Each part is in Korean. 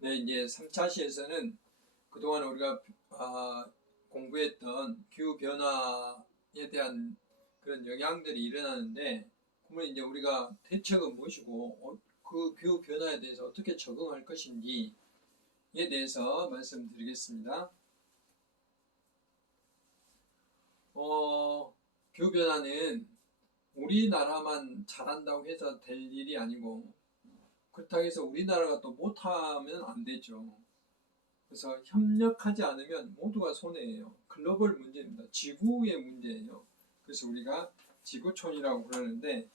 네, 이제 3차 시에서는 그동안 우리가 공부했던 기후변화에 대한 그런 영향들이 일어나는데, 그러면 이제 우리가 대책은 무엇이고, 그 기후변화에 대해서 어떻게 적응할 것인지에 대해서 말씀드리겠습니다. 기후변화는 우리나라만 잘한다고 해서 될 일이 아니고, 그렇다고 해서 우리나라가 또 못하면 안 되죠. 그래서 협력하지 않으면 모두가 손해예요. 글로벌 문제입니다. 지구의 문제예요. 그래서 우리가 지구촌이라고 그러는데,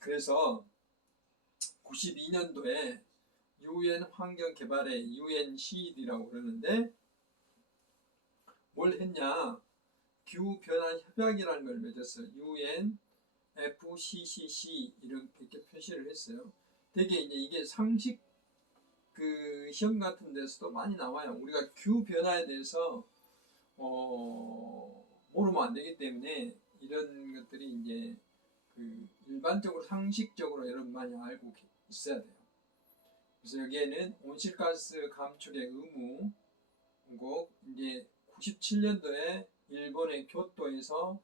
그래서 92년도에 UN 환경개발의 UNCED라고 그러는데, 뭘 했냐? 기후변화 협약이라는 걸 맺었어요. UNFCCC 이렇게 표시를 했어요. 되게 이제 이게 상식 시험 같은 데서도 많이 나와요. 우리가 기후 변화에 대해서 모르면 안 되기 때문에 이런 것들이 이제 일반적으로 상식적으로 여러분 많이 알고 있어야 돼요. 그래서 여기에는 온실가스 감축의 의무고, 이제 97년도에 일본의 교토에서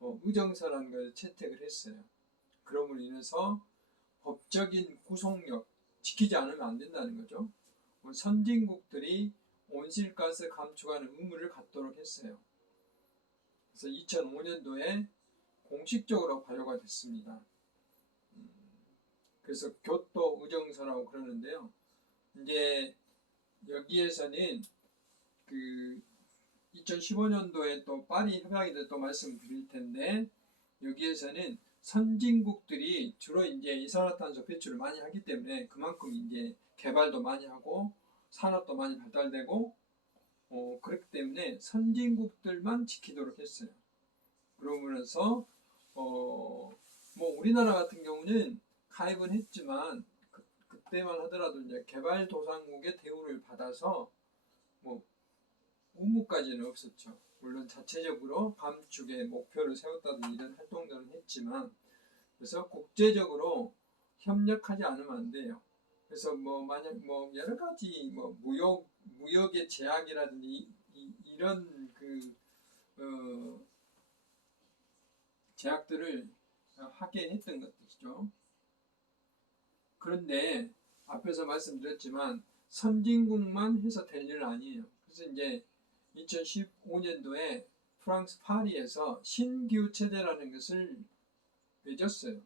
의정서라는 걸 채택을 했어요. 그럼으로 인해서 법적인 구속력 지키지 않으면 안 된다는 거죠. 선진국들이 온실가스 감축하는 의무를 갖도록 했어요. 그래서 2005년도에 공식적으로 발효가 됐습니다. 그래서 교토 의정서라고 그러는데요. 이제 여기에서는 2015년도에 또 파리 협약에 대해서 또 말씀드릴 텐데, 여기에서는 선진국들이 주로 이제 이산화탄소 배출을 많이 하기 때문에 그만큼 이제 개발도 많이 하고 산업도 많이 발달되고 그렇기 때문에 선진국들만 지키도록 했어요. 그러면서 뭐 우리나라 같은 경우는 가입은 했지만 그때만 하더라도 이제 개발도상국의 대우를 받아서 뭐 의무까지는 없었죠. 물론 자체적으로 감축의 목표를 세웠다든지 이런 활동들은 했지만, 그래서 국제적으로 협력하지 않으면 안 돼요. 그래서 뭐 만약 뭐 여러 가지 뭐 무역의 제약이라든지 이런 제약들을 하게 했던 것이죠. 그런데 앞에서 말씀드렸지만 선진국만 해서 될 일은 아니에요. 그래서 이제 2015년도에 프랑스 파리에서 신기후 체제라는 것을 맺었어요.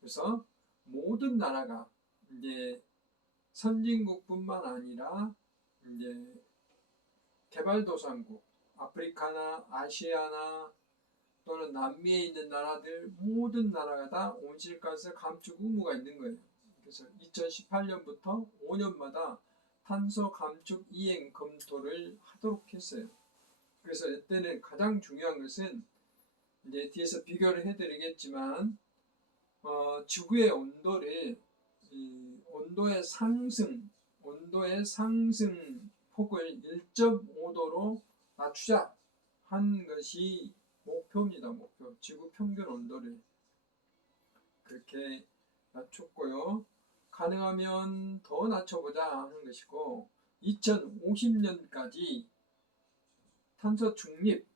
그래서 모든 나라가 이제 선진국뿐만 아니라 이제 개발도상국, 아프리카나 아시아나 또는 남미에 있는 나라들 모든 나라가 다 온실가스 감축 의무가 있는 거예요. 그래서 2018년부터 5년마다 탄소 감축 이행 검토를 하도록 했어요. 그래서 이때는 가장 중요한 것은 이제 뒤에서 비교를 해드리겠지만 지구의 온도의 상승 폭을 1.5도로 낮추자 한 것이 목표입니다. 목표. 지구 평균 온도를 그렇게 낮췄고요. 가능하면 더 낮춰보자 하는 것이고, 2050년까지 탄소 중립,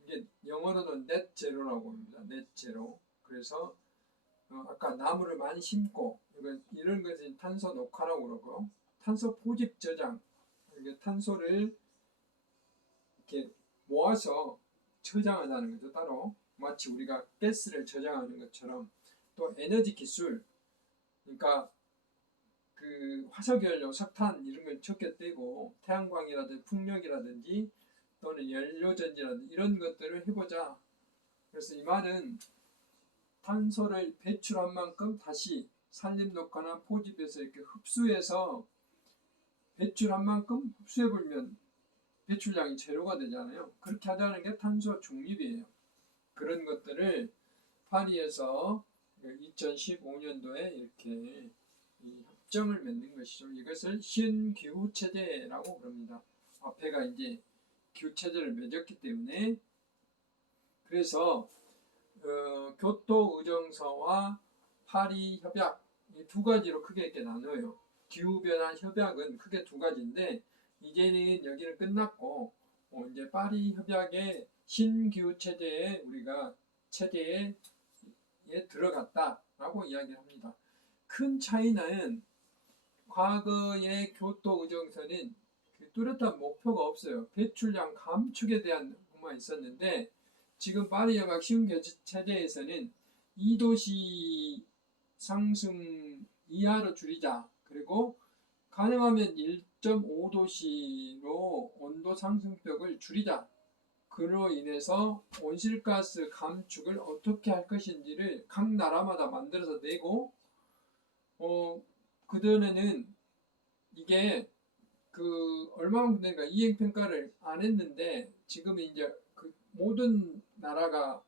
이게 영어로는 넷 제로라고 합니다. 넷 제로. 그래서 아까 나무를 많이 심고 이런 것은 탄소 녹화라고 그러고, 탄소 포집 저장, 탄소를 이렇게 모아서 저장하자는 거죠. 따로 마치 우리가 가스를 저장하는 것처럼. 또 에너지 기술, 그러니까 화석연료, 석탄 이런 걸 적게 떼고 태양광이라든지 풍력이라든지 또는 연료전지라든지 이런 것들을 해보자. 그래서 이 말은 탄소를 배출한 만큼 다시 산림 녹화나 포집해서 이렇게 흡수해서 배출한 만큼 흡수해보면 배출량이 제로가 되잖아요. 그렇게 하자는 게 탄소 중립이에요. 그런 것들을 파리에서 2015년도에 이렇게 협정을 맺는 것이죠. 이것을 신기후체제라고 그럽니다. 앞에가 이제 기후체제를 맺었기 때문에. 그래서 교토 의정서와 파리 협약 이 두 가지로 크게 이렇게 나눠요. 기후 변화 협약은 크게 두 가지인데 이제는 여기는 끝났고 이제 파리 협약의 신기후 체제에 우리가 체제에 들어갔다라고 이야기를 합니다. 큰 차이는 과거의 교토 의정서는 그 뚜렷한 목표가 없어요. 배출량 감축에 대한 것만 있었는데 지금 파리 협약 신기후 체제에서는 2도씨 상승 이하로 줄이자. 그리고 가능하면 1.5도씨로 온도 상승폭을 줄이자. 그로 인해서 온실가스 감축을 어떻게 할 것인지를 각 나라마다 만들어서 내고 그전에는 이게 얼마만큼 되니까 이행 평가를 안 했는데 지금 이제 그 모든 나라가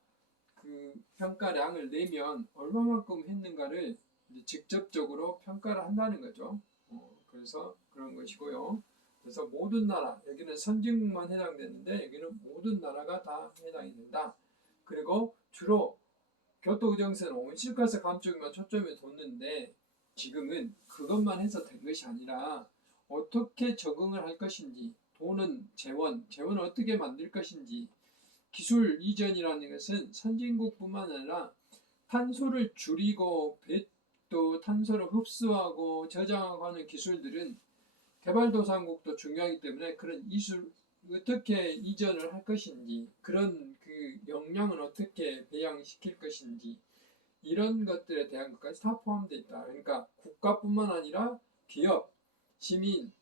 그 평가량을 내면 얼마만큼 했는가를 직접적으로 평가를 한다는 거죠. 그래서 그런 것이고요. 그래서 모든 나라, 여기는 선진국만 해당되는데 여기는 모든 나라가 다 해당이 된다. 그리고 주로 교토의정서는 온실가스 감축에만 초점을 뒀는데 지금은 그것만 해서 된 것이 아니라 어떻게 적응을 할 것인지, 돈은 재원을 어떻게 만들 것인지, 기술 이전이라는 것은 선진국뿐만 아니라 탄소를 줄이고 또 탄소를 흡수하고 저장하고 하는 기술들은 개발도상국도 중요하기 때문에 그런 기술 어떻게 이전을 할 것인지, 그런 그 역량을 어떻게 배양시킬 것인지, 이런 것들에 대한 것까지 다 포함되어 있다. 그러니까 국가뿐만 아니라 기업, 시민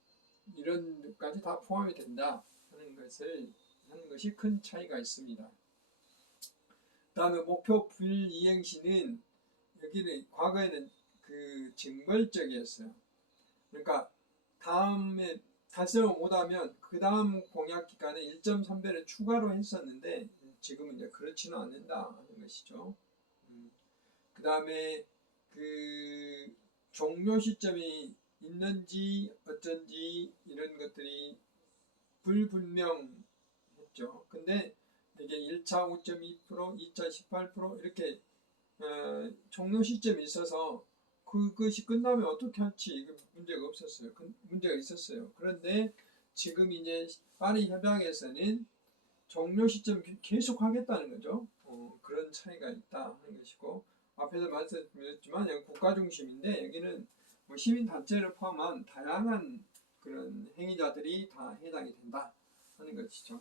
이런 것까지 다 포함이 된다 하는 것이 큰 차이가 있습니다. 다음에 목표 불이행 시는 여기는 과거에는 그 징벌적이었어요. 그러니까 다음에 달성을 못하면 그 다음 공약 기간에 1.3배를 추가로 했었는데 지금은 이제 그렇지는 않는다 하는 것이죠. 그 다음에 그 종료 시점이 있는지 어쩐지 이런 것들이 불분명했죠. 근데 이게 1차 5.2%, 2차 18% 이렇게 종료 시점이 있어서 그것이 끝나면 어떻게 할지 문제가 없었어요. 문제가 있었어요. 그런데 지금 이제 파리 협약에서는 종료 시점 계속 하겠다는 거죠. 그런 차이가 있다 하는 것이고 앞에서 말씀드렸지만 여기 국가 중심인데 여기는 뭐 시민 단체를 포함한 다양한 그런 행위자들이 다 해당이 된다 하는 것이죠.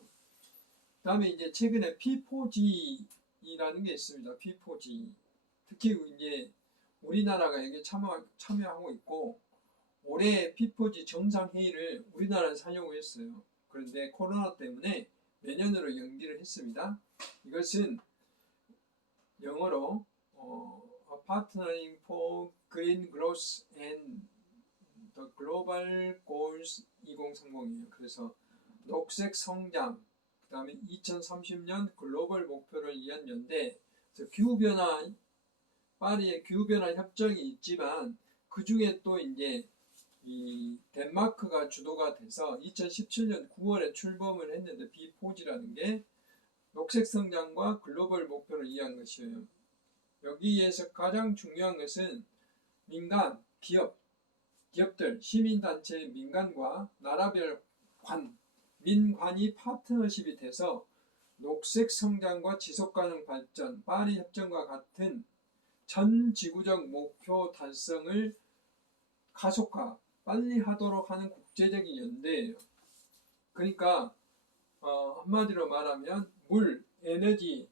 그다음에 이제 최근에 P4G라는 게 있습니다. P4G 특히 이제 우리나라가 여기 참여하고 있고 올해 P4G 정상회의를 우리나라에서 하려고 했어요. 그런데 코로나 때문에 내년으로 연기를 했습니다. 이것은 영어로 Partnering for Green Growth and the Global Goals 2030이에요. 그래서 녹색 성장, 그 다음에 2030년 글로벌 목표를 위한 연대, 기후변화, 파리의 기후변화 협정이 있지만 그 중에 또 이제 이 덴마크가 주도가 돼서 2017년 9월에 출범을 했는데 B4G라는 게 녹색 성장과 글로벌 목표를 위한 것이에요. 여기에서 가장 중요한 것은 민간, 기업들, 시민단체, 민간과 나라별 민관이 파트너십이 돼서 녹색 성장과 지속가능 발전, 파리 협정과 같은 전 지구적 목표 달성을 가속화, 빨리 하도록 하는 국제적인 연대예요. 그러니까 한마디로 말하면 물, 에너지,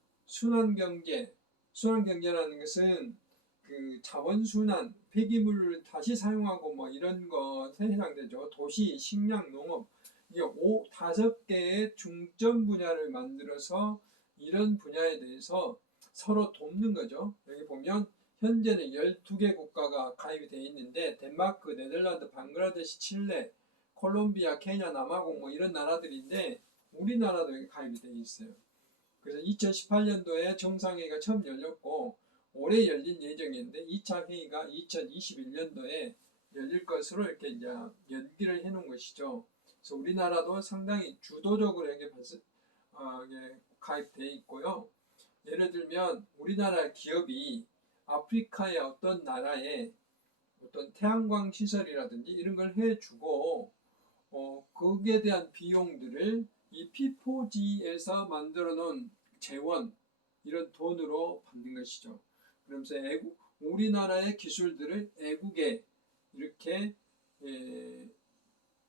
순환경제라는 것은 그 자원순환, 폐기물을 다시 사용하고 뭐 이런 것에 해당되죠. 도시, 식량, 농업 이게 5개의 중점 분야를 만들어서 이런 분야에 대해서 서로 돕는 거죠. 여기 보면 현재는 12개 국가가 가입이 되어 있는데 덴마크, 네덜란드, 방글라데시, 칠레, 콜롬비아, 케냐, 남아공 뭐 이런 나라들인데 우리나라도 여기 가입이 되어 있어요. 그래서 2018년도에 정상회의가 처음 열렸고 올해 열린 예정인데 2차 회의가 2021년도에 열릴 것으로 이렇게 이제 연기를 해놓은 것이죠. 그래서 우리나라도 상당히 주도적으로 여기 가입되어 있고요. 예를 들면 우리나라 기업이 아프리카의 어떤 나라에 어떤 태양광 시설이라든지 이런 걸 해주고 거기에 대한 비용들을 이 P4G에서 만들어 놓은 재원 이런 돈으로 받는 것이죠. 그러면서 우리나라의 기술들을 애국에 이렇게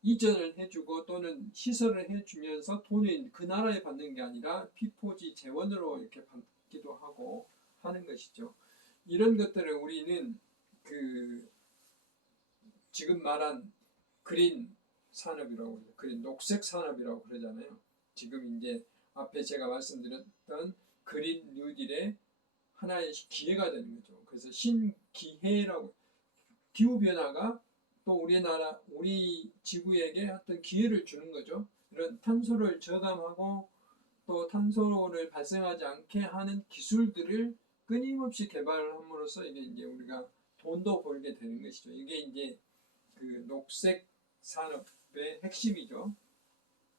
이전을 해주고 또는 시설을 해주면서 돈을 그 나라에 받는 게 아니라 P4G 재원으로 이렇게 받기도 하고 하는 것이죠. 이런 것들을 우리는 지금 말한 그린 산업이라고 그래요. 그린 녹색 산업이라고 그러잖아요. 지금 이제 앞에 제가 말씀드렸던 그린 뉴딜의 하나의 기회가 되는 거죠. 그래서 신기회라고, 기후변화가 또 우리 지구에게 어떤 기회를 주는 거죠. 이런 탄소를 저감하고 또 탄소를 발생하지 않게 하는 기술들을 끊임없이 개발함으로써 이게 이제 우리가 돈도 벌게 되는 것이죠. 이게 이제 그 녹색 산업의 핵심이죠.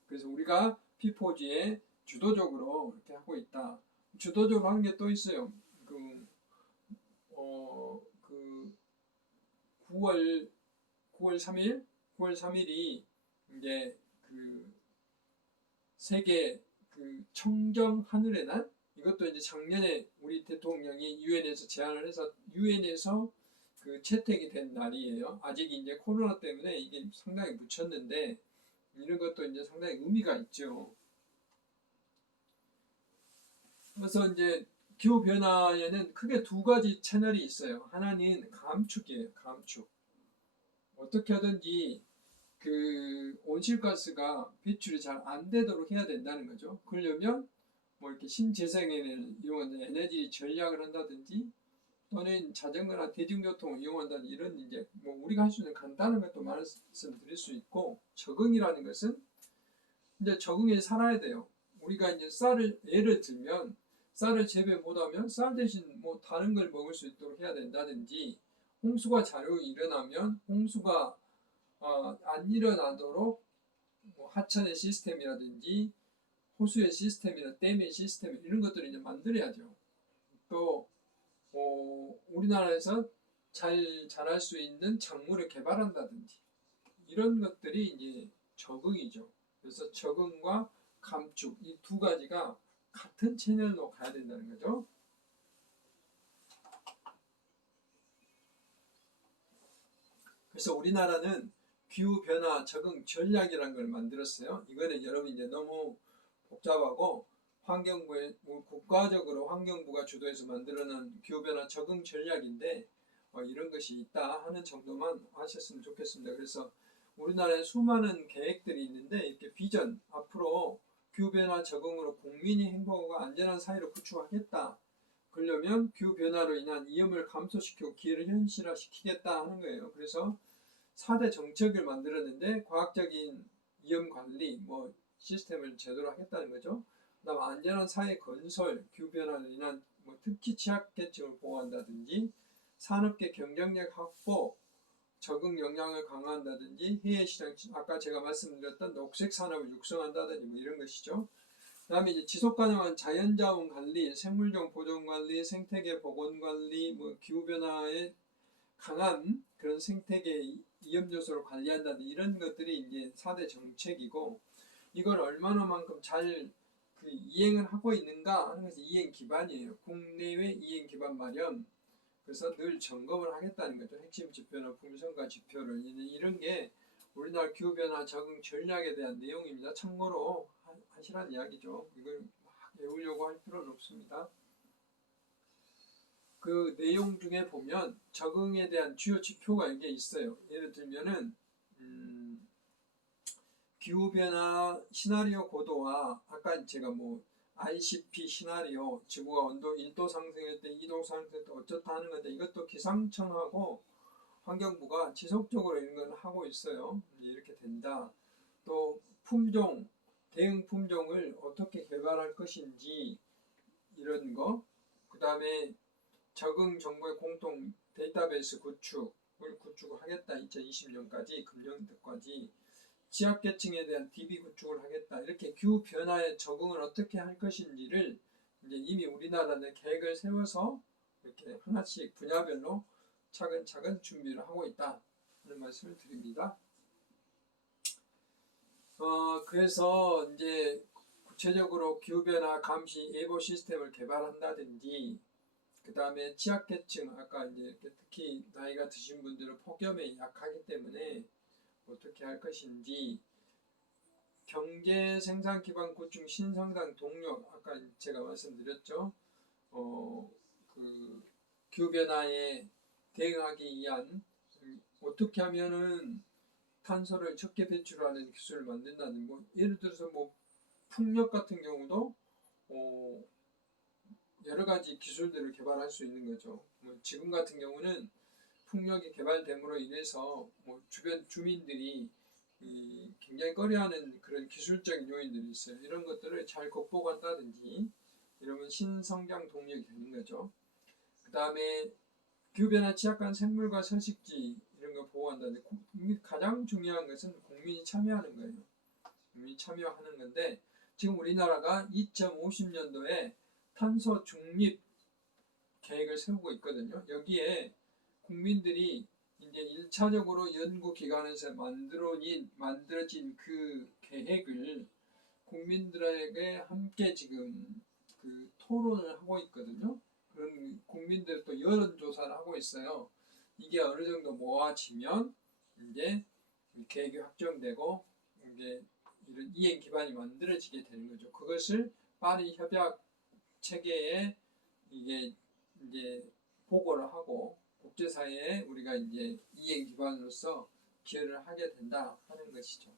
그래서 우리가 P4G에 주도적으로 이렇게 하고 있다. 주도적으로 하는 게 또 있어요. 9월 3일이 이제 세계 청정 하늘의 날, 이것도 이제 작년에 우리 대통령이 유엔에서 제안을 해서 유엔에서 채택이 된 날이에요. 아직 이제 코로나 때문에 이게 상당히 묻혔는데 이런 것도 이제 상당히 의미가 있죠. 그래서 이제 기후 변화에는 크게 두 가지 채널이 있어요. 하나는 감축이에요. 감축. 어떻게 하든지 온실가스가 배출이 잘 안 되도록 해야 된다는 거죠. 그러려면 뭐 이렇게 신재생에너지를 이용한 에너지 전략을 한다든지 또는 자전거나 대중교통을 이용한다든지 이런 이제 뭐 우리가 할 수 있는 간단한 것도 말씀드릴 수 있고, 적응이라는 것은 이제 적응에 살아야 돼요. 우리가 이제 예를 들면 쌀을 재배 못하면 쌀 대신 뭐 다른 걸 먹을 수 있도록 해야 된다든지, 홍수가 자주 일어나면 홍수가 안 일어나도록 뭐 하천의 시스템이라든지 호수의 시스템이나 댐의 시스템 이런 것들을 이제 만들어야죠. 또 우리나라에서 잘 자랄 수 있는 작물을 개발한다든지 이런 것들이 이제 적응이죠. 그래서 적응과 감축 이 두 가지가 같은 채널로 가야 된다는 거죠. 그래서 우리나라는 기후변화 적응 전략이라는 걸 만들었어요. 이거는 여러분 이제 너무 복잡하고 환경부의 국가적으로 환경부가 주도해서 만들어낸 기후변화 적응 전략인데 이런 것이 있다 하는 정도만 하셨으면 좋겠습니다. 그래서 우리나라에 수많은 계획들이 있는데 이렇게 비전, 앞으로 기후변화 적응으로 국민이 행복하고 안전한 사회를 구축하겠다. 그러려면 기후변화로 인한 위험을 감소시키고 기회를 현실화시키겠다 하는 거예요. 그래서 4대 정책을 만들었는데 과학적인 위험 관리 시스템을 제대로 하겠다는 거죠. 그다음 안전한 사회 건설, 기후변화로 인한 특히 취약계층을 보호한다든지 산업계 경쟁력 확보, 적응 역량을 강화한다든지 해외시장, 아까 제가 말씀드렸던 녹색 산업을 육성한다든지 이런 것이죠. 그 다음에 이제 지속가능한 자연자원 관리, 생물종 보존 관리, 생태계 복원 관리, 기후변화에 강한 그런 생태계 위험 요소를 관리한다든지 이런 것들이 이제 4대 정책이고, 이걸 얼마나만큼 잘 이행을 하고 있는가 하는 것이 이행 기반이에요. 국내외 이행 기반 마련. 그래서 늘 점검을 하겠다는 거죠. 핵심 지표나 풍성과 지표를. 이런 게 우리나라 기후변화 적응 전략에 대한 내용입니다. 참고로 하시라는 이야기죠. 이걸 막 외우려고 할 필요는 없습니다. 그 내용 중에 보면 적응에 대한 주요 지표가 이게 있어요. 예를 들면은 기후변화 시나리오 고도와 아까 제가 ICP 시나리오, 지구가 온도 1도 상승할 때 2도 상승할 때 어쩌다 하는 건데 이것도 기상청하고 환경부가 지속적으로 이런 걸 하고 있어요. 이렇게 된다. 또 품종, 대응 품종을 어떻게 개발할 것인지 이런 거. 그 다음에 적응 정보의 공통 데이터베이스 구축을 하겠다. 2020년까지 금년도까지 취약계층에 대한 DB 구축을 하겠다. 이렇게 기후 변화에 적응을 어떻게 할 것인지를 이제 이미 우리나라는 계획을 세워서 이렇게 하나씩 분야별로 차근차근 준비를 하고 있다 하는 말씀을 드립니다. 그래서 이제 구체적으로 기후변화 감시 예보 시스템을 개발한다든지, 그 다음에 취약계층, 아까 이제 특히 나이가 드신 분들은 폭염에 약하기 때문에 어떻게 할 것인지, 경제 생산 기반 구축 신성장 동력, 아까 제가 말씀드렸죠. 그 기후변화에 대응하기 위한 어떻게 하면은 탄소를 적게 배출하는 기술을 만든다는, 뭐 예를 들어서 뭐 풍력 같은 경우도 여러 가지 기술들을 개발할 수 있는 거죠. 뭐 지금 같은 경우는 풍력이 개발됨으로 인해서 뭐 주변 주민들이 굉장히 꺼려하는 그런 기술적인 요인들이 있어요. 이런 것들을 잘 극복한다든지 이러면 신성장 동력이 되는 거죠. 그 다음에 기후변화 취약한 생물과 서식지 이런 걸 보호한다는데, 가장 중요한 것은 국민이 참여하는 거예요. 국민이 참여하는 건데, 지금 우리나라가 2050년도에 탄소 중립 계획을 세우고 있거든요. 여기에 국민들이 이제 1차적으로 연구기관에서 만들어진 그 계획을 국민들에게 함께 지금 그 토론을 하고 있거든요. 그런 국민들 또 여론조사를 하고 있어요. 이게 어느 정도 모아지면 이제 계획이 확정되고 이제 이런 이행 기반이 만들어지게 되는 거죠. 그것을 파리 협약 체계에 이게 이제 보고를 하고 국제사회에 우리가 이제 이행 기반으로서 기여를 하게 된다 하는 것이죠.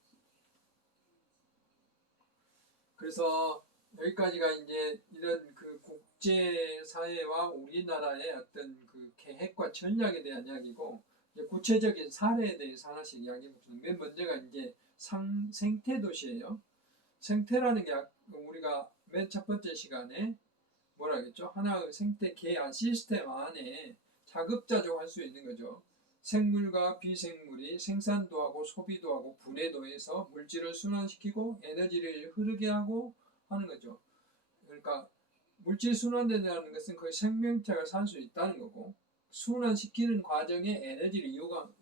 그래서 여기까지가 이제 이런 그 국제사회와 우리나라의 어떤 그 계획과 전략에 대한 이야기고, 이제 구체적인 사례에 대해서 하나씩 이야기해보겠습니다. 맨 먼저가 이제 생태도시예요. 생태라는 게 우리가 맨 첫 번째 시간에 뭐라 그랬죠? 하나의 생태 계안 시스템 안에 자급자족 할 수 있는 거죠. 생물과 비생물이 생산도 하고 소비도 하고 분해도 해서 물질을 순환시키고 에너지를 흐르게 하고 하는 거죠. 그러니까 물질 순환된다는 것은 거의 생명체가 살 수 있다는 거고, 순환시키는 과정에 에너지를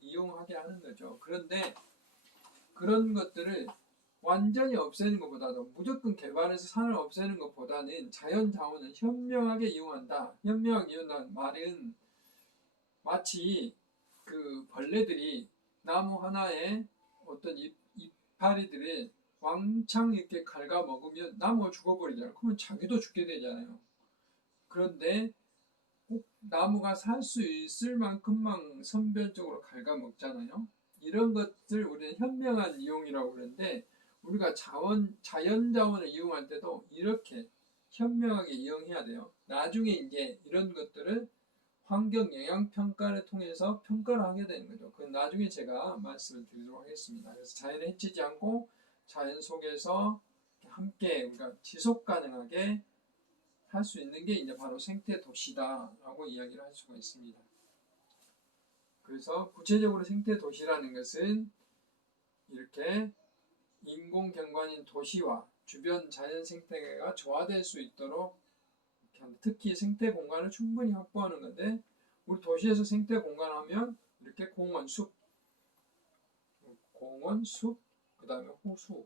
이용하게 하는 거죠. 그런데 그런 것들을 완전히 없애는 것보다도, 무조건 개발해서 산을 없애는 것보다는 자연 자원을 현명하게 이용한다. 현명하게 이용한다는 말은 마치 그 벌레들이 나무 하나에 어떤 이파리들을 왕창 이렇게 갉아먹으면 나무가 죽어버리잖아요. 그러면 자기도 죽게 되잖아요. 그런데 꼭 나무가 살 수 있을 만큼만 선별적으로 갉아먹잖아요. 이런 것들 우리는 현명한 이용이라고 그러는데, 우리가 자연 자원을 이용할 때도 이렇게 현명하게 이용해야 돼요. 나중에 이제 이런 것들을 환경 영향 평가를 통해서 평가를 하게 되는 거죠. 그건 나중에 제가 말씀을 드리도록 하겠습니다. 그래서 자연을 해치지 않고 자연 속에서 함께 우리가 지속 가능하게 할 수 있는 게 이제 바로 생태 도시다라고 이야기를 할 수가 있습니다. 그래서 구체적으로 생태 도시라는 것은 이렇게 인공 경관인 도시와 주변 자연 생태계가 조화될 수 있도록, 특히 생태 공간을 충분히 확보하는 건데, 우리 도시에서 생태 공간 하면 이렇게 공원, 숲, 그 다음에 호수,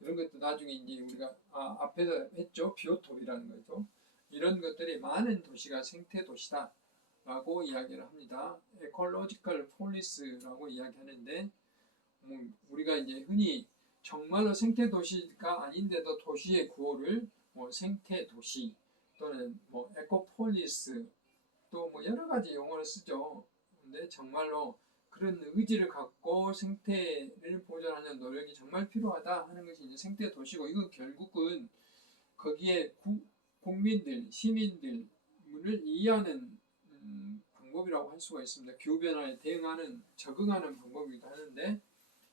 이런 것도 나중에 이제 우리가 앞에서 했죠. 비오톱이라는 거죠. 이런 것들이 많은 도시가 생태 도시다 라고 이야기를 합니다. 에콜로지컬 폴리스라고 이야기하는데, 우리가 이제 흔히 정말로 생태 도시가 아닌데도 도시의 구호를 뭐 생태 도시 또는 뭐 에코폴리스 또 뭐 여러 가지 용어를 쓰죠. 근데 정말로 그런 의지를 갖고 생태를 보존하는 노력이 정말 필요하다 하는 것이 이제 생태 도시고, 이건 결국은 거기에 국민들, 시민들을 이해하는 방법이라고 할 수가 있습니다. 기후변화에 대응하는, 적응하는 방법이기도 하는데,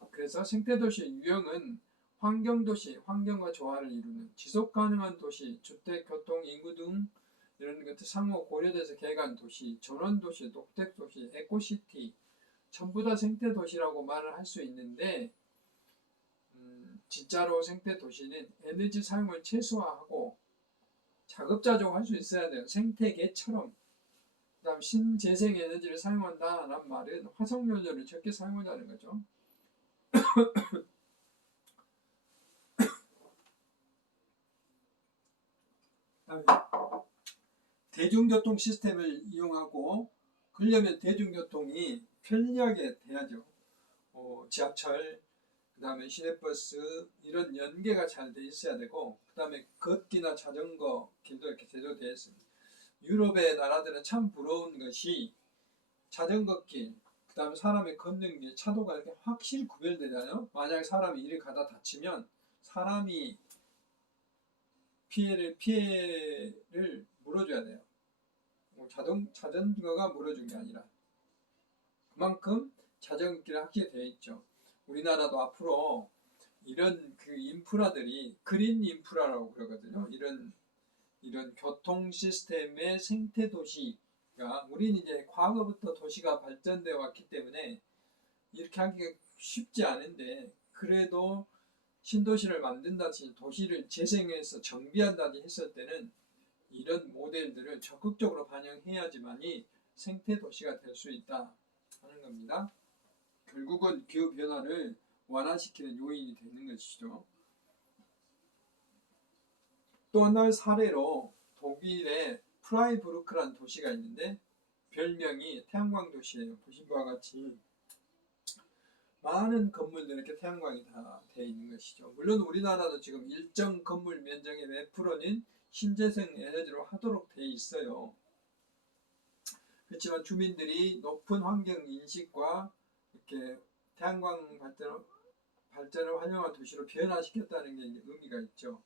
그래서 생태도시의 유형은 환경도시, 환경과 조화를 이루는 지속가능한 도시, 주택, 교통, 인구 등 이런 것들 상호 고려돼서 계획한 도시, 전원도시, 녹택도시, 에코시티, 전부 다 생태도시라고 말을 할 수 있는데, 진짜로 생태도시는 에너지 사용을 최소화하고 자급자족할 수 있어야 돼요. 생태계처럼 그다음 신재생 에너지를 사용한다라는 말은 화석연료를 적게 사용하자는 거죠. 그다음에 대중교통 시스템을 이용하고 그러려면 대중교통이 편리하게 돼야죠. 지하철, 그 다음에 시내버스 이런 연계가 잘 돼 있어야 되고 그 다음에 걷기나 자전거 길도 이렇게 제조되어 있습니다. 유럽의 나라들은 참 부러운 것이 자전거 길, 그 다음에 사람의 걷는 길, 차도가 이렇게 확실히 구별되잖아요. 만약 사람이 이리 가다 다치면 사람이 피해를 물어줘야 돼요. 자전거가 물어준 게 아니라 그만큼 자전거길이 확실히 되어 있죠. 우리나라도 앞으로 이런 그 인프라들이 그린 인프라라고 그러거든요. 이런 교통 시스템의 생태 도시가 우리는 이제 과거부터 도시가 발전되어 왔기 때문에 이렇게 하기가 쉽지 않은데 그래도 신도시를 만든다든지 도시를 재생해서 정비한다든지 했을 때는 이런 모델들을 적극적으로 반영해야지만이 생태 도시가 될 수 있다 하는 겁니다. 결국은 기후 변화를 완화시키는 요인이 되는 것이죠. 또 하나의 사례로 독일의 프라이부르크라는 도시가 있는데 별명이 태양광 도시예요. 보신 바와 같이 많은 건물들이 이렇게 태양광이 다 되어 있는 것이죠. 물론 우리나라도 지금 일정 건물 면적의 몇 프로는 신재생 에너지로 하도록 되어 있어요. 그렇지만 주민들이 높은 환경 인식과 이렇게 태양광 발전을 활용한 도시로 변화시켰다는 게 의미가 있죠.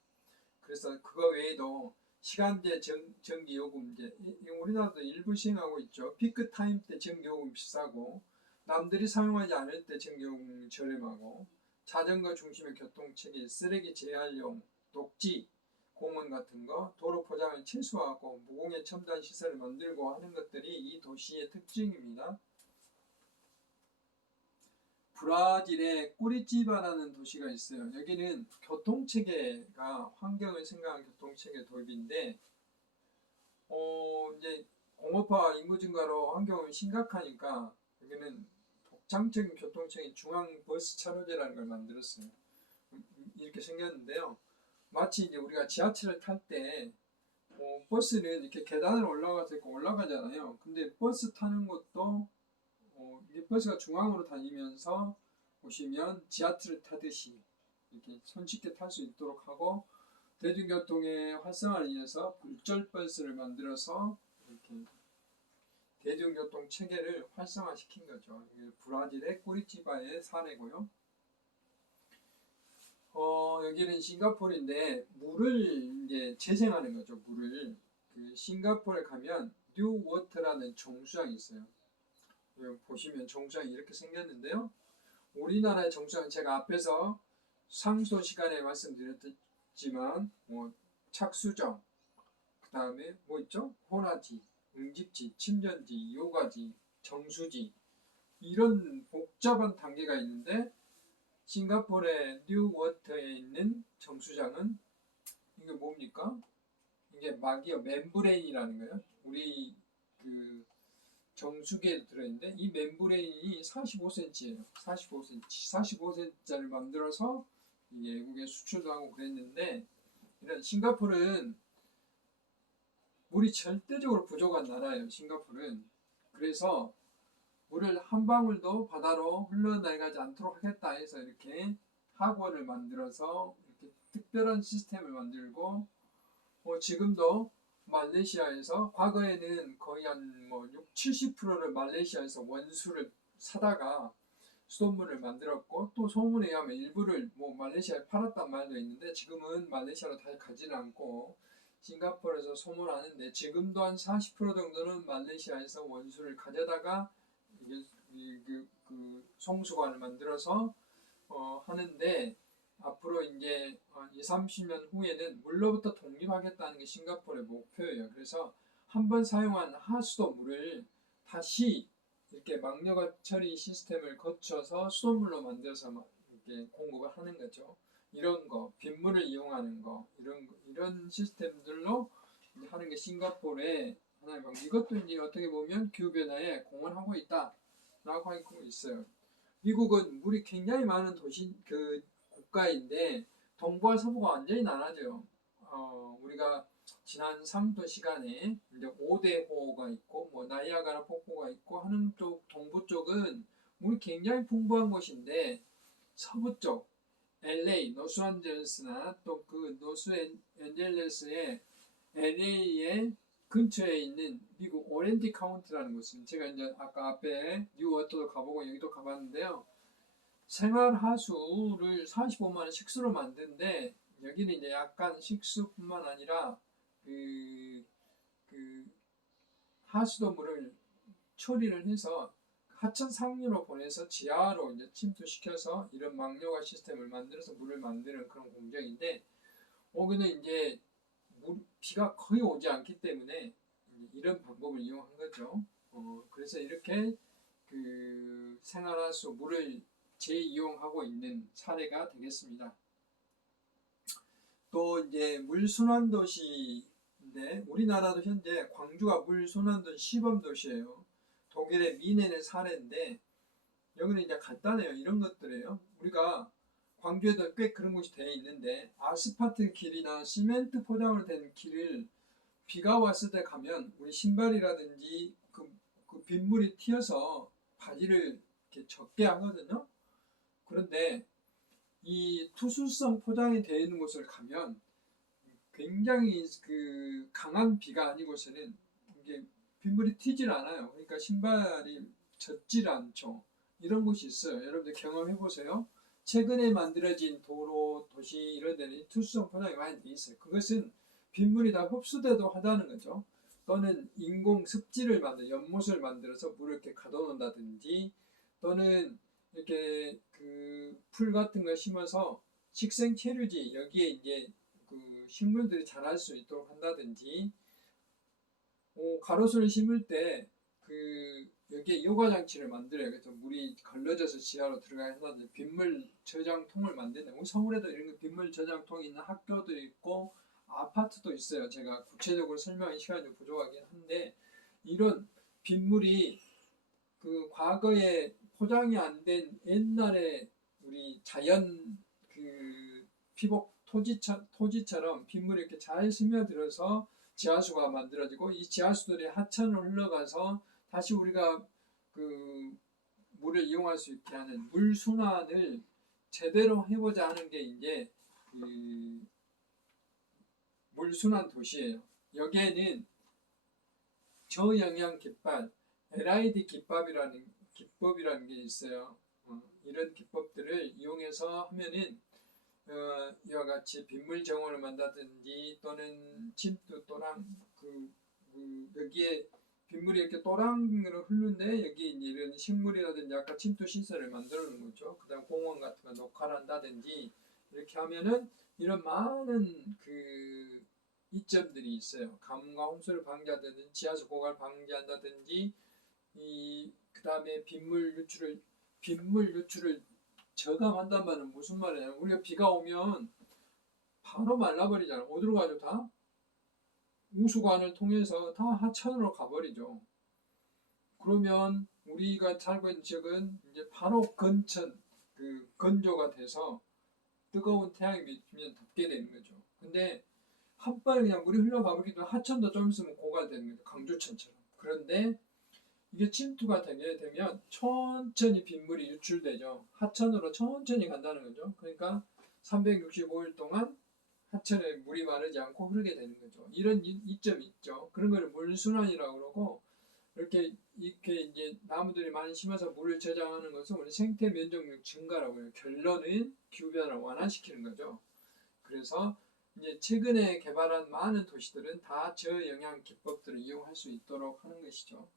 그래서 그거 외에도 시간제 전기요금제, 우리나라도 일부 시행하고 있죠. 피크 타임 때 전기요금 비싸고 남들이 사용하지 않을 때 전기요금 저렴하고 자전거 중심의 교통체계, 쓰레기 재활용, 녹지, 공원 같은 거, 도로 포장을 최소화하고 무공해 첨단 시설을 만들고 하는 것들이 이 도시의 특징입니다. 브라질의 꾸리티바라는 도시가 있어요. 여기는 교통체계가 환경을 생각한 교통체계 도입인데 이제 공업화 인구 증가로 환경이 심각하니까 여기는 독창적인 교통체계 중앙버스 차로제라는 걸 만들었어요. 이렇게 생겼는데요. 마치 이제 우리가 지하철을 탈 때 버스는 이렇게 계단을 올라가서 이렇게 올라가잖아요. 근데 버스 타는 것도 이 버스가 중앙으로 다니면서 보시면 지하철을 타듯이 이렇게 손쉽게 탈 수 있도록 하고 대중교통의 활성화를 위해서 불절 버스를 만들어서 이렇게 대중교통 체계를 활성화시킨 거죠. 브라질의 꾸리티바의 사례고요. 여기는 싱가포르인데 물을 이제 재생하는 거죠. 물을 그 싱가포르에 가면 뉴워터라는 정수장이 있어요. 보시면 정수장이 이렇게 생겼는데요. 우리나라의 정수장은 제가 앞에서 상소 시간에 말씀드렸지만 착수정, 그 다음에 뭐 있죠? 호나지, 응집지, 침전지, 요가지, 정수지 이런 복잡한 단계가 있는데 싱가포르의 뉴워터에 있는 정수장은 이게 뭡니까? 이게 막이요 멤브레인이라는 거예요. 우리 그 정수기에 들어있는데 이 멤브레인이 45cm예요. 45cm, 45cm짜리를 만들어서 외국에 수출도 하고 그랬는데 이런 싱가포르는 물이 절대적으로 부족한 나라예요. 싱가포르는. 그래서 물을 한 방울도 바다로 흘러나가지 않도록 하겠다 해서 이렇게 학원을 만들어서 이렇게 특별한 시스템을 만들고 지금도 말레이시아에서 과거에는 거의 한 6, 70%를 말레이시아에서 원수를 사다가 수돗물을 만들었고 또 소문에 의하면 일부를 말레이시아에 팔았단 말도 있는데 지금은 말레이시아로 다시 가지는 않고 싱가포르에서 소문하는데 지금도 한 40% 정도는 말레이시아에서 원수를 가져다가 그 송수관을 만들어서 하는데 앞으로 이제 20, 30년 후에는 물로부터 독립하겠다는 게 싱가포르의 목표예요. 그래서 한번 사용한 하수도 물을 다시 이렇게 막려가 처리 시스템을 거쳐서 수돗물로 만들어서 이렇게 공급을 하는 거죠. 이런 거, 빗물을 이용하는 거, 이런 시스템들로 하는 게 싱가포르의 하나의 방법. 이것도 이제 어떻게 보면 기후변화에 공헌하고 있다라고 하고 있어요. 미국은 물이 굉장히 많은 도시, 국가인데, 동부와 서부가 완전히 나눠져요. 우리가 지난 3도 시간에 이제 5대 호가 있고, 뭐, 나이아가라 폭포가 있고 하는 쪽, 동부 쪽은 물이 굉장히 풍부한 곳인데, 서부 쪽, LA, 로스앤젤레스나 또 그 로스앤젤레스의 LA의 근처에 있는 미국 오렌지 카운티라는 곳은 제가 이제 아까 앞에 뉴워터도 가보고 여기도 가봤는데요. 생활 하수를 45만 원 식수로 만드는데 여기는 이제 약간 식수뿐만 아니라 그, 그 하수도물을 처리를 해서 하천 상류로 보내서 지하로 이제 침투시켜서 이런 막려가 시스템을 만들어서 물을 만드는 그런 공정인데 여기는 이제 비가 거의 오지 않기 때문에 이런 방법을 이용한 거죠. 그래서 이렇게 그 생활하수 물을 재이용하고 있는 사례가 되겠습니다. 또 이제 물순환 도시인데 우리나라도 현재 광주가 물순환 도시 시범 도시예요. 독일의 미넨의 사례인데 여기는 이제 간단해요. 이런 것들이에요. 우리가 광주에도 꽤 그런 곳이 되어 있는데 아스팔트 길이나 시멘트 포장으로 된 길을 비가 왔을 때 가면 우리 신발이라든지 그 빗물이 튀어서 바지를 이렇게 젖게 하거든요. 그런데 이 투수성 포장이 되어 있는 곳을 가면 굉장히 그 강한 비가 아니고서는 이게 빗물이 튀질 않아요. 그러니까 신발이 젖질 않죠. 이런 곳이 있어요. 여러분들 경험해 보세요. 최근에 만들어진 도로, 도시 이런 데는 투수성 포장이 많이 돼 있어요. 그것은 빗물이 다 흡수되도 하다는 거죠. 또는 인공 습지를 연못을 만들어서 물을 이렇게 가둬놓는다든지 또는 이렇게 그 풀 같은 거 심어서 식생 체류지 여기에 이제 그 식물들이 자랄 수 있도록 한다든지 가로수를 심을 때 그 여기에 요가 장치를 만들어요. 그래서 물이 걸러져서 지하로 들어가야 한다든지 빗물 저장통을 만드는 우리 서울에도 이런 거 빗물 저장통이 있는 학교도 있고 아파트도 있어요. 제가 구체적으로 설명할 시간이 좀 부족하긴 한데 이런 빗물이 그 과거에 포장이 안 된 옛날에 우리 자연 그 피복 토지처럼 빗물이 이렇게 잘 스며들어서 지하수가 만들어지고 이 지하수들이 하천으로 흘러가서 다시 우리가 그 물을 이용할 수 있게 하는 물 순환을 제대로 해보자 하는 게 이제 그 물순환 도시예요. 여기에는 저영양 깃발, LID 기법이라는 게 있어요. 이런 기법들을 이용해서 하면은 이와 같이 빗물 정원을 만든다든지 또는 침투 또랑 여기에 빗물이 이렇게 또랑으로 흐르는데 여기 이제 이런 식물이라든지 아까 침투 시설을 만들어 놓은 거죠. 그다음 공원 같은 거 녹화를 한다든지 이렇게 하면은 이런 많은 그 이점들이 있어요. 가뭄과 홍수를 방지한다든지 지하수 고갈 방지한다든지 그다음에 빗물 유출을 저감한단 말은 무슨 말이냐? 우리가 비가 오면 바로 말라버리잖아. 어디로 가죠? 다 우수관을 통해서 다 하천으로 가버리죠. 그러면 우리가 살고 있는 지역은 이제 바로 건조가 돼서 뜨거운 태양이 비치면 덥게 되는 거죠. 근데 한 번에 그냥 물이 흘러가버리기 때문에 하천도 좀 있으면 고갈되는 거죠. 강주천처럼. 그런데 이게 침투가 되게 되면 천천히 빗물이 유출되죠. 하천으로 천천히 간다는 거죠. 그러니까 365일 동안 하천에 물이 마르지 않고 흐르게 되는 거죠. 이런 이점이 있죠. 그런 걸 물순환이라고 그러고 이렇게 이제 나무들이 많이 심어서 물을 저장하는 것은 우리 생태 면적력 증가라고 해요. 결론은 기후변화를 완화시키는 거죠. 그래서 이제 최근에 개발한 많은 도시들은 다 저영향 기법들을 이용할 수 있도록 하는 것이죠.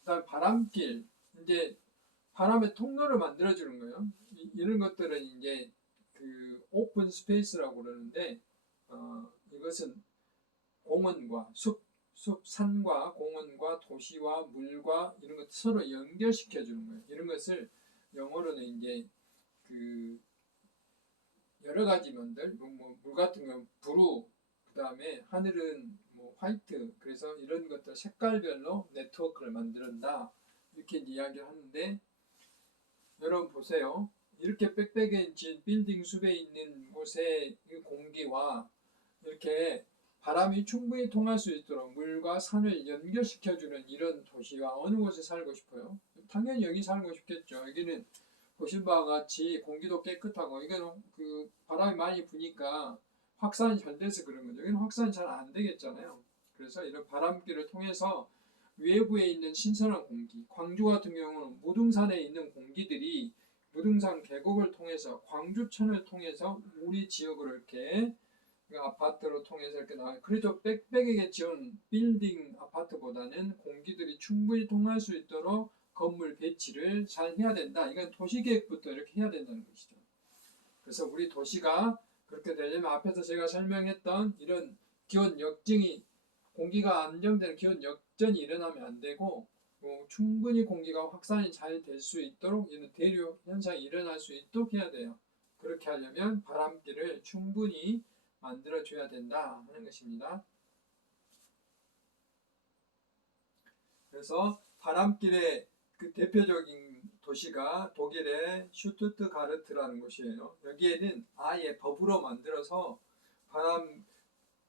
그다음 바람길, 이제 바람의 통로를 만들어주는 거예요. 이런 것들은 이제 그 오픈 스페이스라고 그러는데 이것은 공원과 산과 공원과 도시와 물과 이런 것 서로 연결시켜 주는 거예요. 이런 것을 영어로는 이제 그 여러 가지 면들, 물 같은 경우 부루, 그 다음에 하늘은 화이트, 그래서 이런 것들 색깔별로 네트워크를 만든다 이렇게 이야기를 하는데, 여러분 보세요. 이렇게 빽빽해진 빌딩 숲에 있는 곳의 공기와 이렇게 바람이 충분히 통할 수 있도록 물과 산을 연결시켜주는 이런 도시가 어느 곳에 살고 싶어요? 당연히 여기 살고 싶겠죠. 여기는 보신 바와 같이 공기도 깨끗하고, 이거는 그 바람이 많이 부니까 확산이 잘 돼서 그런 거죠. 여기는 확산이 잘 안 되겠잖아요. 그래서 이런 바람길을 통해서 외부에 있는 신선한 공기, 광주 같은 경우는 무등산에 있는 공기들이 무등산 계곡을 통해서 광주천을 통해서 우리 지역으로 이렇게 아파트로 통해서 이렇게 나와요. 그래도 빽빽하게 지은 빌딩 아파트보다는 공기들이 충분히 통할 수 있도록 건물 배치를 잘 해야 된다. 이건 도시계획부터 이렇게 해야 된다는 것이죠. 그래서 우리 도시가 그렇게 되려면 앞에서 제가 설명했던 이런 기온 역증이, 공기가 안정되는 기온 역전이 일어나면 안 되고, 충분히 공기가 확산이 잘 될 수 있도록 이런 대류 현상이 일어날 수 있도록 해야 돼요. 그렇게 하려면 바람길을 충분히 만들어줘야 된다 하는 것입니다. 그래서 바람길의 그 대표적인 도시가 독일의 슈투트가르트라는 곳이에요. 여기에는 아예 법으로 만들어서 바람,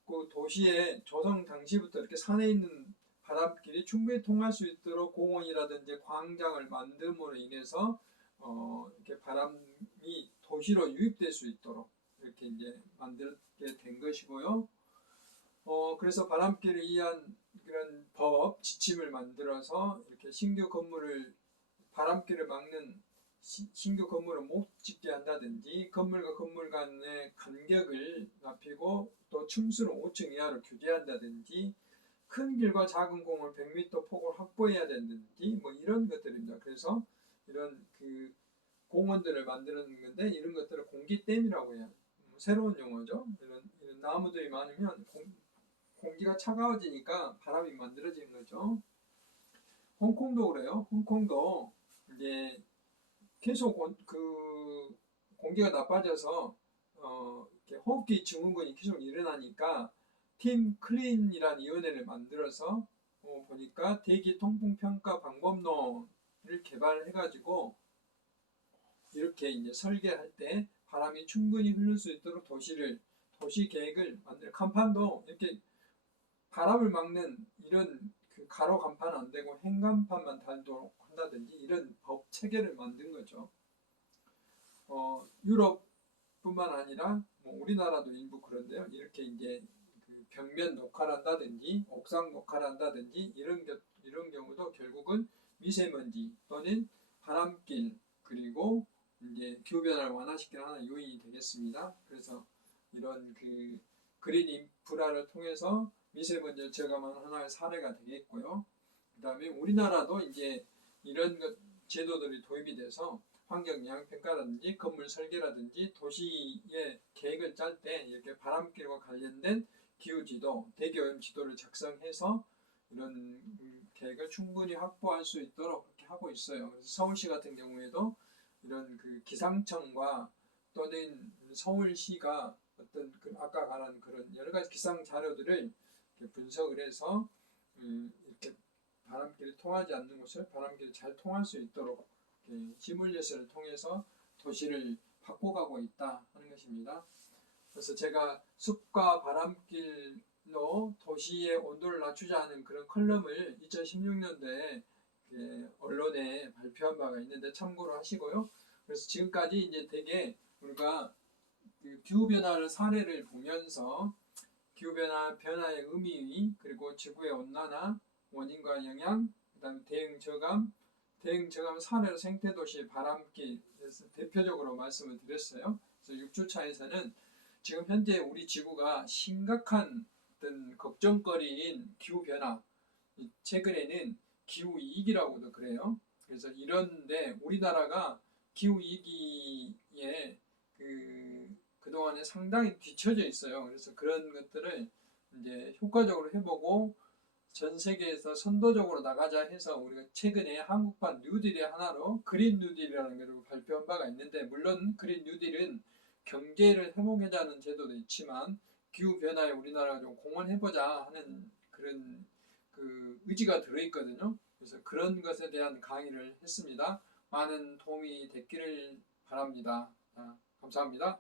그 도시의 조성 당시부터 이렇게 산에 있는 바람길이 충분히 통할 수 있도록 공원이라든지 광장을 만듦으로 인해서 이렇게 바람이 도시로 유입될 수 있도록 이렇게 이제 만들게 된 것이고요. 그래서 바람길을 위한 그런 법, 지침을 만들어서 이렇게 신규 건물을, 바람길을 막는 신규 건물을 못 짓게 한다든지, 건물과 건물 간의 간격을 넓히고 또 층수를 5층 이하로 규제한다든지, 큰 길과 작은 공을 100m 폭을 확보해야 된다든지, 뭐 이런 것들입니다. 그래서 이런 그 공원들을 만드는 건데, 이런 것들을 공기댐이라고 해요. 새로운 용어죠. 이런 나무들이 많으면 공기가 차가워지니까 바람이 만들어지는 거죠. 홍콩도 그래요. 홍콩도 이제 계속 그 공기가 나빠져서 이렇게 호흡기 증후군이 계속 일어나니까 팀 클린이라는 위원회를 만들어서 보니까 대기 통풍 평가 방법론을 개발해가지고 이렇게 이제 설계할 때 바람이 충분히 흐를 수 있도록 도시 계획을 만들, 간판도 이렇게 바람을 막는 이런 그 가로 간판 안 되고 행간판만 달도록 한다든지 이런 법 체계를 만든 거죠. 유럽뿐만 아니라 뭐 우리나라도 일부 그런데요. 이렇게 이제 그 벽면 녹화를 한다든지 옥상 녹화를 한다든지 이런 경우도 결국은 미세먼지 또는 바람길, 그리고 이제 기후 변화를 완화시키는 하나의 요인이 되겠습니다. 그래서 이런 그 그린 인프라를 통해서 미세먼지를 저감하는 하나의 사례가 되겠고요. 그 다음에 우리나라도 이제 이런 제도들이 도입이 돼서 환경영향평가라든지 건물 설계라든지 도시의 계획을 짤 때 이렇게 바람길과 관련된 기후지도, 대기오염 지도를 작성해서 이런 계획을 충분히 확보할 수 있도록 그렇게 하고 있어요. 그래서 서울시 같은 경우에도 이런 그 기상청과 또는 서울시가 어떤 그 아까 말한 그런 여러 가지 기상 자료들을 분석을 해서 이렇게 바람길이 통하지 않는 곳을 바람길이 잘 통할 수 있도록 시뮬레이션을 통해서 도시를 바꿔가고 있다 하는 것입니다. 그래서 제가 숲과 바람길로 도시의 온도를 낮추자는 그런 컬럼을 2016년도에 언론에 발표한 바가 있는데 참고로 하시고요. 그래서 지금까지 이제 되게 우리가 그 기후변화를 사례를 보면서 변화의 의미, 그리고 지구의 온난화, 원인과 영향, 그다음에 대응 저감 사례로 생태도시 바람길에서 대표적으로 말씀을 드렸어요. 그래서 6주차에서는 지금 현재 우리 지구가 심각한 어떤 걱정거리인 기후변화, 최근에는 기후위기라고도 그래요. 그래서 이런데 우리나라가 기후위기에 그동안에 상당히 뒤처져 있어요. 그래서 그런 것들을 이제 효과적으로 해보고 전 세계에서 선도적으로 나가자 해서 우리가 최근에 한국판 뉴딜의 하나로 그린 뉴딜이라는 걸 발표한 바가 있는데, 물론 그린 뉴딜은 경제를 회복하자는 제도도 있지만 기후 변화에 우리나라가 좀 공헌해보자 하는 그런 그 의지가 들어있거든요. 그래서 그런 것에 대한 강의를 했습니다. 많은 도움이 됐기를 바랍니다. 감사합니다.